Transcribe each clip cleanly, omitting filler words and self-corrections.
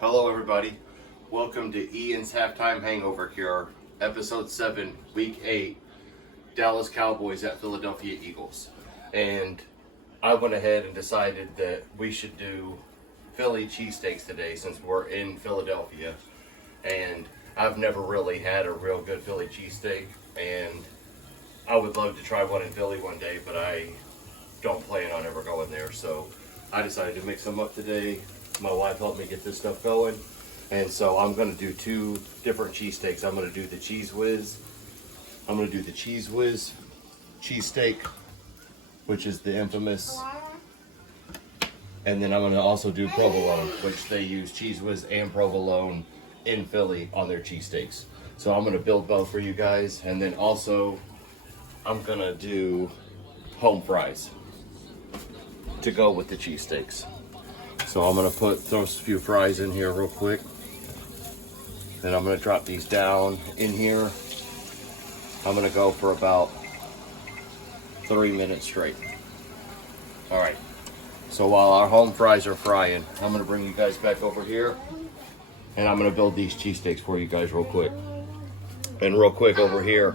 Hello everybody, welcome to Ian's Halftime Hangover Cure, Episode 7, Week 8, Dallas Cowboys at Philadelphia Eagles. And I went ahead and decided that we should do Philly cheesesteaks today since we're in Philadelphia. And I've never really had a real good Philly cheesesteak, and I would love to try one in Philly one day, but I don't plan on ever going there. So I decided to mix them up today. My wife helped me get this stuff going, and so I'm going to do two different cheesesteaks. I'm going to do the Cheese Whiz. I'm going to do the Cheese Whiz cheesesteak, which is the infamous, and then I'm going to also do provolone, which they use Cheese Whiz and provolone in Philly on their cheesesteaks. So I'm going to build both for you guys, and then also I'm going to do home fries to go with the cheesesteaks. So I'm gonna throw a few fries in here real quick. Then I'm gonna drop these down in here. I'm gonna go for about 3 minutes straight. All right, so while our home fries are frying, I'm gonna bring you guys back over here and I'm gonna build these cheesesteaks for you guys real quick. And real quick over here,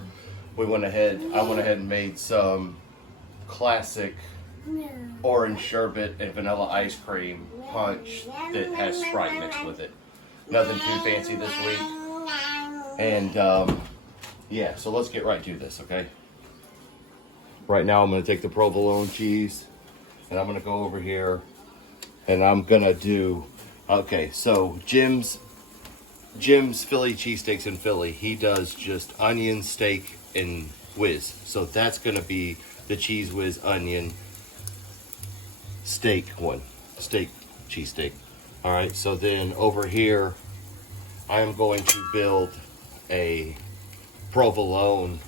I went ahead and made some classic orange sherbet and vanilla ice cream punch that has Sprite mixed with it. Nothing too fancy this week. And yeah, so let's get right to this, okay? Right now I'm going to take the provolone cheese and I'm going to go over here and I'm going to do, okay, so Jim's Philly cheesesteaks in Philly, he does just onion, steak, and whiz. So that's going to be the Cheese Whiz onion steak cheesesteak. All right, so then over here I am going to build a provolone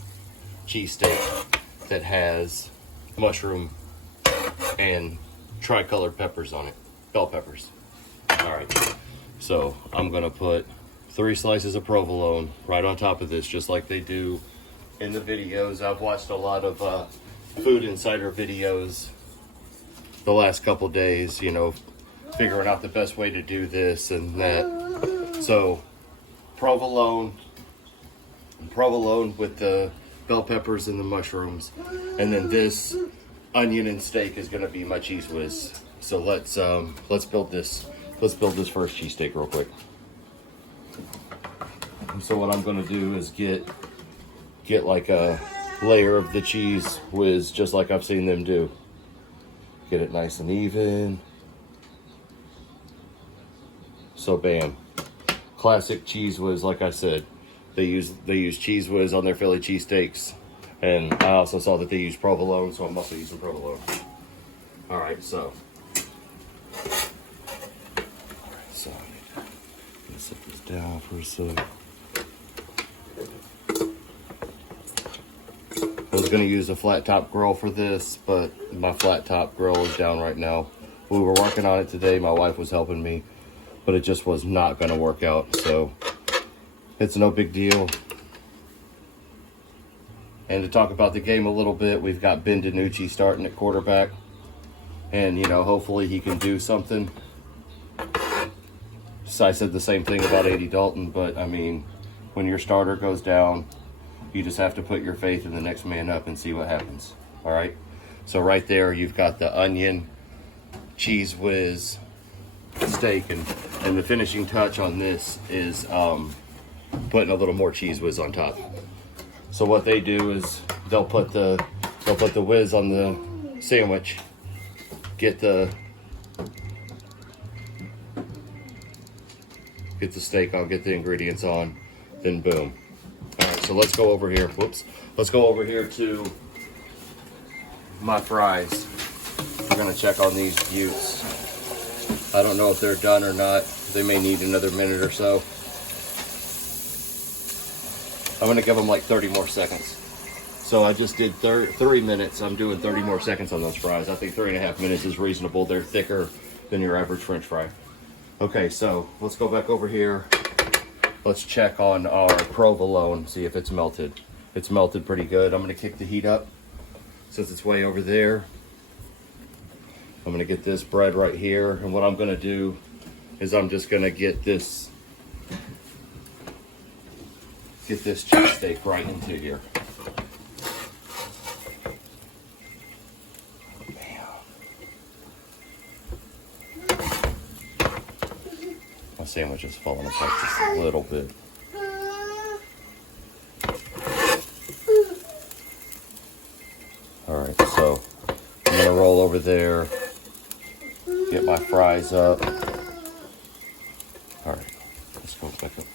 cheesesteak that has mushroom and tricolored peppers on it, bell peppers. All right, so I'm gonna put 3 slices of provolone right on top of this, just like they do in the videos. I've watched a lot of food insider videos the last couple days, you know, figuring out the best way to do this and that. So provolone with the bell peppers and the mushrooms, and then this onion and steak is going to be my Cheese Whiz. So let's build this first cheesesteak real quick. And so what I'm going to do is get like a layer of the Cheese Whiz, just like I've seen them do. Get it nice and even. So bam. Classic Cheese Whiz, like I said. They use Cheese Whiz on their Philly cheesesteaks. And I also saw that they use provolone, so I'm also using provolone. Alright, so. I'm gonna set this down for a sec. I was going to use a flat top grill for this, but my flat top grill is down right now. We were working on it today. My wife was helping me, but it just was not going to work out. So it's no big deal. And to talk about the game a little bit, we've got Ben DiNucci starting at quarterback. And, you know, hopefully he can do something. So I said the same thing about Andy Dalton, but, I mean, when your starter goes down, you just have to put your faith in the next man up and see what happens. All right. So right there, you've got the onion, Cheese Whiz, steak, and the finishing touch on this is putting a little more Cheese Whiz on top. So what they do is they'll put the whiz on the sandwich, get the steak on, get the ingredients on, then boom. All right, so let's go over here. Let's go over here to my fries. We're gonna check on these buttes. I don't know if they're done or not. They may need another minute or so. I'm gonna give them like 30 more seconds. So I just did 3 minutes. I'm doing 30 more seconds on those fries. I think 3.5 minutes is reasonable. They're thicker than your average French fry. Okay, so let's go back over here. Let's check on our provolone, see if it's melted. It's melted pretty good. I'm gonna kick the heat up since it's way over there. I'm gonna get this bread right here, and what I'm gonna do is I'm just gonna get this cheesesteak right into here. My sandwich is falling apart just a little bit. All right, so I'm gonna roll over there, get my fries up. All right, let's go back up.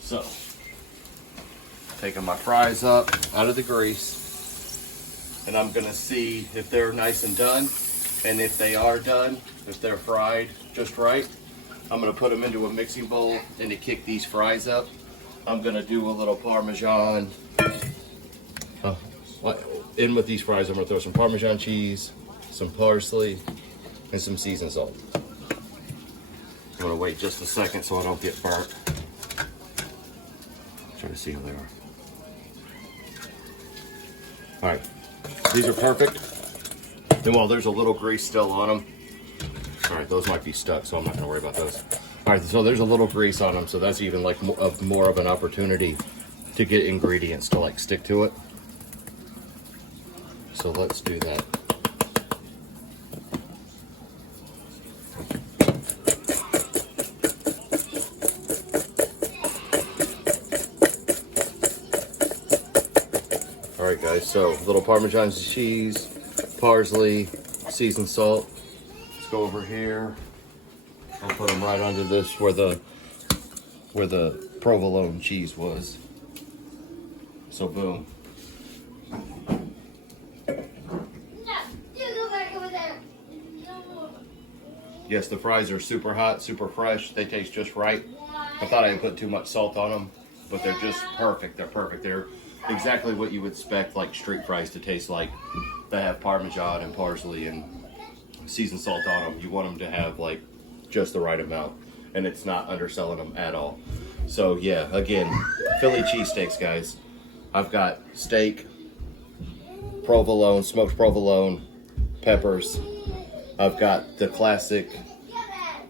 So, taking my fries up out of the grease, and I'm gonna see if they're nice and done, and if they are done, if they're fried just right, I'm gonna put them into a mixing bowl, and to kick these fries up, I'm gonna do a little Parmesan. In with these fries, I'm gonna throw some Parmesan cheese, some parsley, and some seasoned salt. I'm gonna wait just a second so I don't get burnt. Try to see how they are. All right, these are perfect. And while there's a little grease still on them, all right, those might be stuck, so I'm not gonna worry about those. All right, so there's a little grease on them, so that's even like more of an opportunity to get ingredients to like stick to it. So let's do that. All right, guys, so a little Parmesan cheese, parsley, seasoned salt. Let's go over here. I'll put them right under this where the provolone cheese was. So boom. Yes, the fries are super hot, super fresh. They taste just right. I thought I had put too much salt on them, but they're just perfect. They're perfect. They're exactly what you would expect like street fries to taste like. They have Parmesan and parsley and seasoned salt on them. You want them to have like just the right amount, and it's not underselling them at all. So yeah, again, Philly cheesesteaks, guys. I've got steak, provolone, smoked provolone, peppers. I've got the classic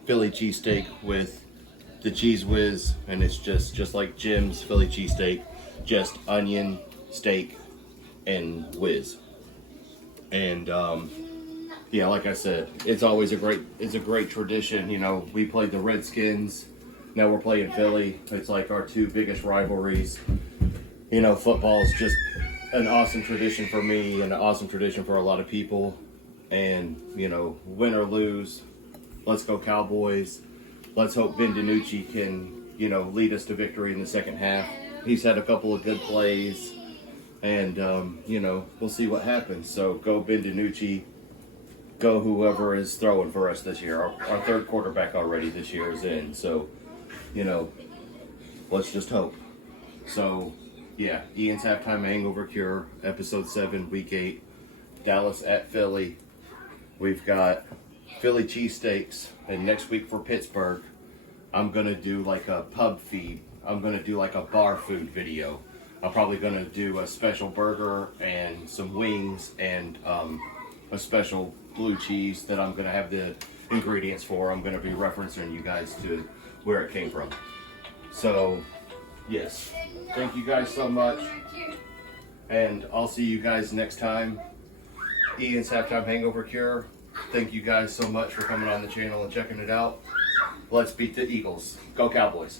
Philly cheesesteak with the cheese whiz, and it's just like Jim's Philly cheesesteak, just onion, steak, and whiz. And yeah, like I said, it's always a great tradition. You know, we played the Redskins, now we're playing Philly. It's like our two biggest rivalries. You know, football is just an awesome tradition for me and an awesome tradition for a lot of people. And, you know, win or lose, let's go Cowboys. Let's hope Ben DiNucci can, you know, lead us to victory in the second half. He's had a couple of good plays, and, you know, we'll see what happens. So go Ben DiNucci, go whoever is throwing for us this year. Our third quarterback already this year is in. So, you know, let's just hope. So, yeah, Ian's Halftime Hangover Cure, Episode 7, Week 8, Dallas at Philly. We've got Philly cheesesteaks, and next week for Pittsburgh, I'm gonna do like a pub feed. I'm gonna do like a bar food video. I'm probably gonna do a special burger and some wings and a special blue cheese that I'm gonna have the ingredients for. I'm gonna be referencing you guys to where it came from. So, yes, thank you guys so much, and I'll see you guys next time. Ian's Halftime Hangover Cure. Thank you guys so much for coming on the channel and checking it out. Let's beat the Eagles. Go Cowboys.